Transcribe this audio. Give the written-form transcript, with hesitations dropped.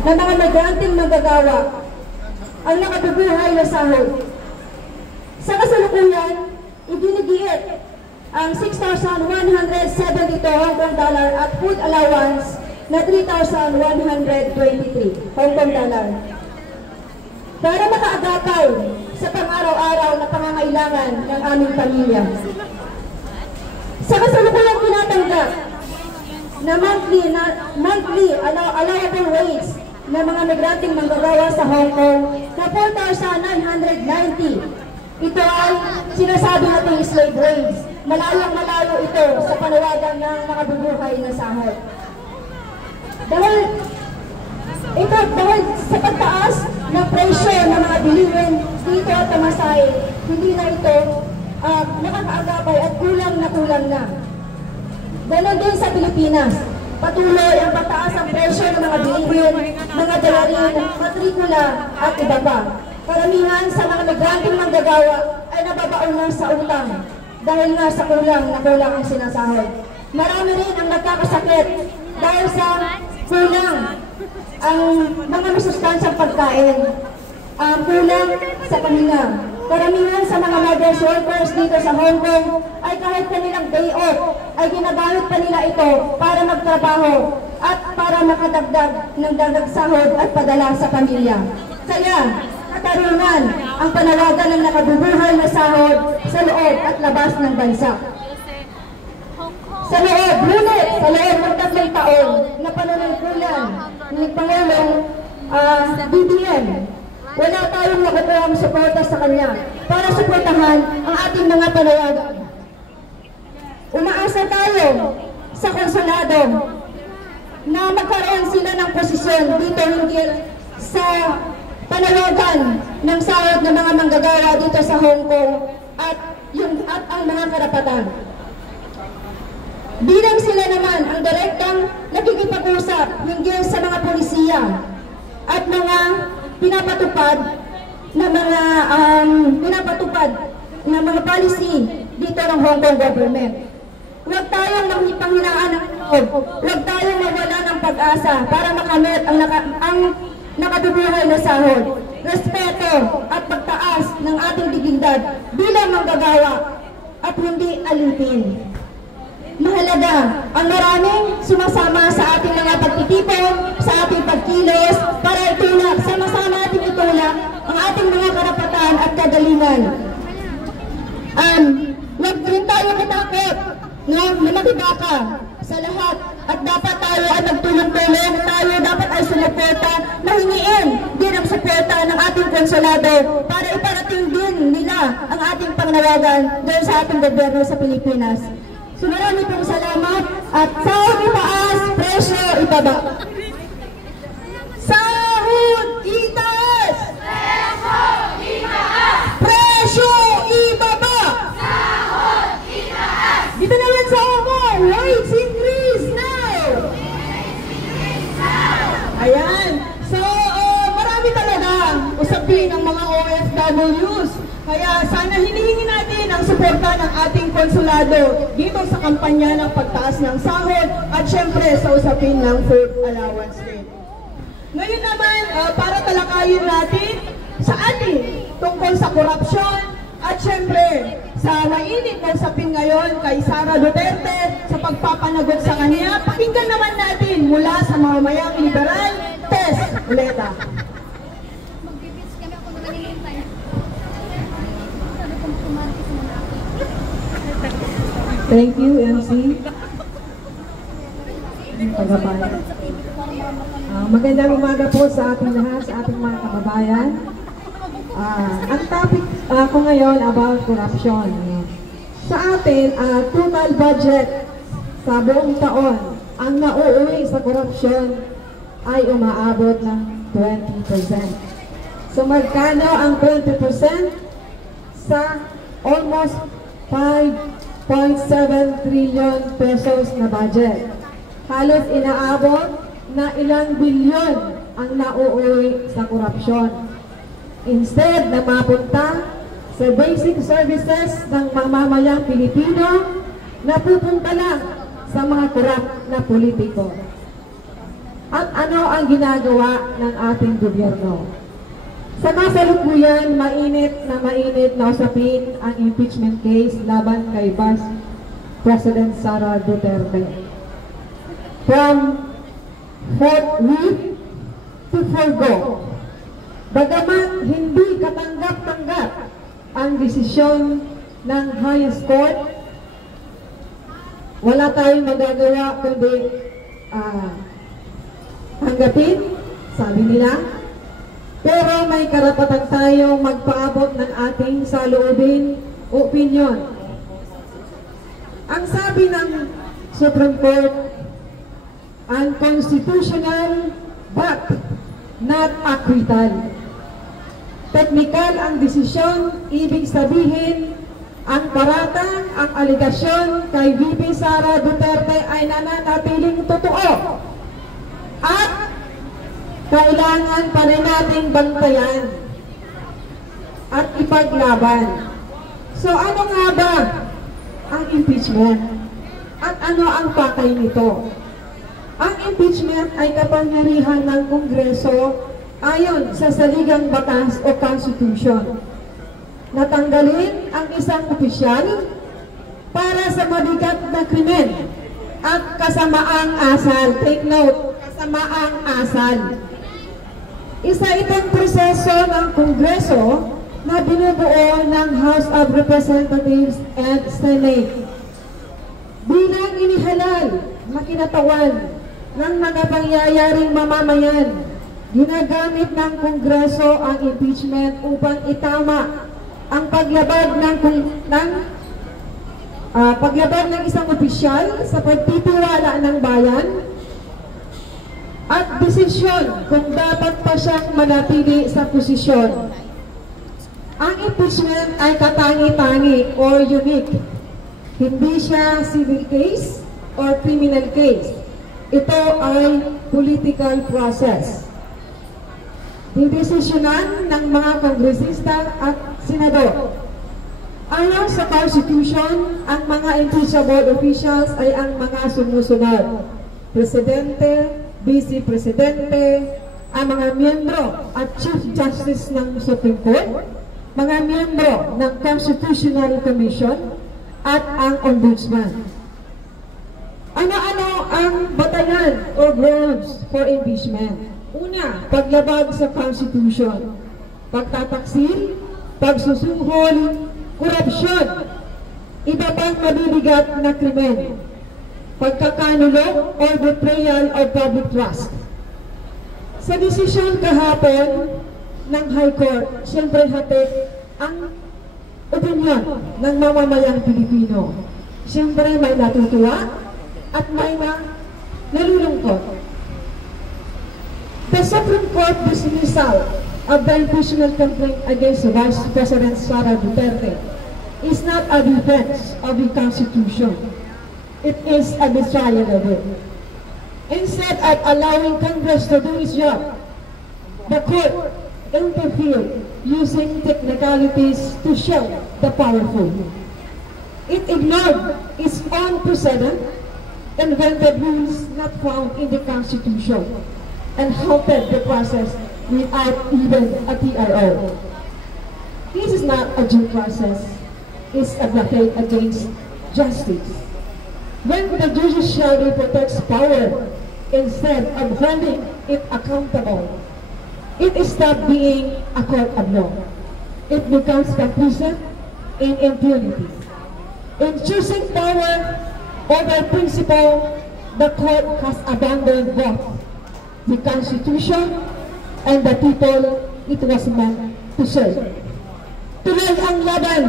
ng mga migranteng manggagawa ang nakabubuhay na sahod. Sa kasalukuyan, iginigiit ang 6,172 Hong Kong dollar at food allowance na 3,123 Hong Kong dollar para makaagapay sa pang-araw-araw na pangangailangan ng aming pamilya. Sa kasalukuyang tinatanggap na monthly allowable wage ng mga migranteng manggagawa sa Hong Kong na 4,990. Ito ay sinasabi nating slave wage. Malayong-malayo ito sa panawagan ng mga bubuhay na sahod. Dahil sa pagtaas ng presyo ng mga bilihin dito at pamasahe, hindi na ito nakakaagapay at kulang na. Ganon din sa Pilipinas. Patuloy ang pagtaas ang presyo ng mga bilihin, mga dalarin, matrikula at iba pa. Karamihan sa mga migranteng manggagawa ay nababaon na sa utang dahil nga sa kulang ang sinasahod. Marami rin ang nagkakasakit dahil sa kulang ang mga masustansyang pagkain, kulang sa pahinga. Karamihan sa mga migrant workers dito sa Hong Kong ay kahit kanilang day off ay ginagamit pa nila ito para magtrabaho at para makadagdag ng dagdag sahod at padala sa pamilya. Kaya, katarungan ang panawagan ng nakabubuhay na sahod sa loob at labas ng bansa. Sa loob ng 3 taon na panunungkulan ng Pangulong BBM, wala tayong nakukuhang suporta sa kanya para suportahan ang ating mga panawagan. Umaasa tayo sa konsulado na magkaroon sila ng posisyon dito hinggil sa panawagan ng sahod ng mga manggagawa dito sa Hong Kong at ang mga karapatan. Bilang sila naman ang direktang nakikipag-usap hinggil sa mga polisiya at mga pinapatupad na mga policy dito ng Hong Kong government. Huwag tayong panghinaan ng loob, huwag tayong mawala ng pag-asa para makamit ang nakabubuhay na sahod, respeto at pagtaas ng ating dignidad bilang manggagawa at hindi alipin. Mahalaga ang maraming sumasama sa ating mga pagtitipon, sa ating pagkilos, para itulak, sama-sama ating itulak ang ating mga karapatan at kagalingan. Huwag din tayo matakot na makibaka sa lahat at dapat tayo ay magtulong-tulong, tayo dapat ay sumuporta, nahingiin din ang suporta ng ating konsulado para iparating din nila ang ating pangnawagan doon sa ating gobyerno sa Pilipinas. So marami pong salamat at sahod itaas, presyo ibaba. Sahod itaas! Presyo ibaba! Sahod itaas! Dito naman sa ako, wage increase now! Ayan. So, marami talaga usapin ang mga OFWs. Kaya sana hinihingi natin ang suporta ng ating konsulado dito sa kampanya ng pagtaas ng sahod at syempre sa usapin ng food allowance din. Ngayon naman, para talakayin natin sa atin tungkol sa korupsyon at syempre sa mainit na usapin ngayon kay Sara Duterte sa pagpapanagot sa kanya, pakinggan naman natin mula sa mamamayang liberal, Tess Uleta. Thank you, MC. Magandang umaga po sa ating lahat, sa ating mga kababayan. Ang topic ko ngayon about corruption. Sa atin, total budget sa buong taon, ang nauuwi sa corruption ay umaabot ng 20%. So magkano ang 20% sa almost 5.7 trillion pesos na budget? Halos inaabot na ilang bilyon ang nauuwi sa korupsyon. Instead na mapunta sa basic services ng mamamayang Pilipino, napupunta lang sa mga korap na politiko. at ano ang ginagawa ng ating gobyerno. Sa kasalukuyan, mainit na usapin ang impeachment case laban kay Vice President Sara Duterte. From forthwith to forgo. Bagaman hindi katanggap-tanggap ang desisyon ng highest court, wala tayong magagawa kundi tanggapin, sabi nila. Pero may karapatan tayong magpaabot ng ating saloobin o opinyon. Ang sabi ng Supreme Court, unconstitutional but not acquittal. Teknikal ang desisyon, ibig sabihin, ang paratang, ang aligasyon kay VP Sara Duterte ay nananatiling totoo. At kailangan pa rin nating bantayan at ipaglaban. So ano nga ba ang impeachment? At ano ang pakay nito? Ang impeachment ay kapangyarihan ng Kongreso ayon sa saligang batas o Constitution. Natanggalin ang isang opisyal para sa mabigat na krimen at kasamaang asal. Take note, kasamaang asal. Isa itong proseso ng Kongreso na binubuo ng House of Representatives and Senate. Bilang inihalal na kinatawan ng mga pangyayaring mamamayan, ginagamit ng Kongreso ang impeachment upang itama ang paglabag ng isang opisyal sa pagtitiwala ng bayan at desisyon kung dapat pa siyang manatili sa posisyon. Ang impeachment ay katangi-tangi or unique. Hindi siya civil case or criminal case. Ito ay political process. Didesisyonan ng mga kongresista at senador. Ayon sa Constitution, ang mga impeachable officials ay ang mga sumusunod: Presidente, Vice Presidente, ang mga miyembro at Chief Justice ng Supreme Court, mga miyembro ng Constitutional Commission, at ang Ombudsman. Ano-ano ang batayan o grounds for impeachment? Una, paglabag sa Constitution, pagtataksil, pagsusuhol, korupsyon, iba pang mabibigat na krimen, pagkakanulo or betrayal of public trust. Sa desisyon kahapon ng High Court, siyempre hatid ang opinyon ng mamamayang Pilipino. Siyempre may natutuwa at may nalulungkot. The Supreme Court dismissal of the impeachment complaint against Vice President Sara Duterte is not a defense of the Constitution. It is a betrayal of it. Instead of allowing Congress to do its job, the court interfered using technicalities to shield the powerful. It ignored its own precedent, invented rules not found in the Constitution, and halted the process without even a TRO. This is not a due process. It's a blockade against justice. When the judiciary protects power instead of holding it accountable, it stops being a court of law. It becomes complicit in impunity. In choosing power over principle, the court has abandoned both the Constitution and the people it was meant to serve. Tuloy ang laban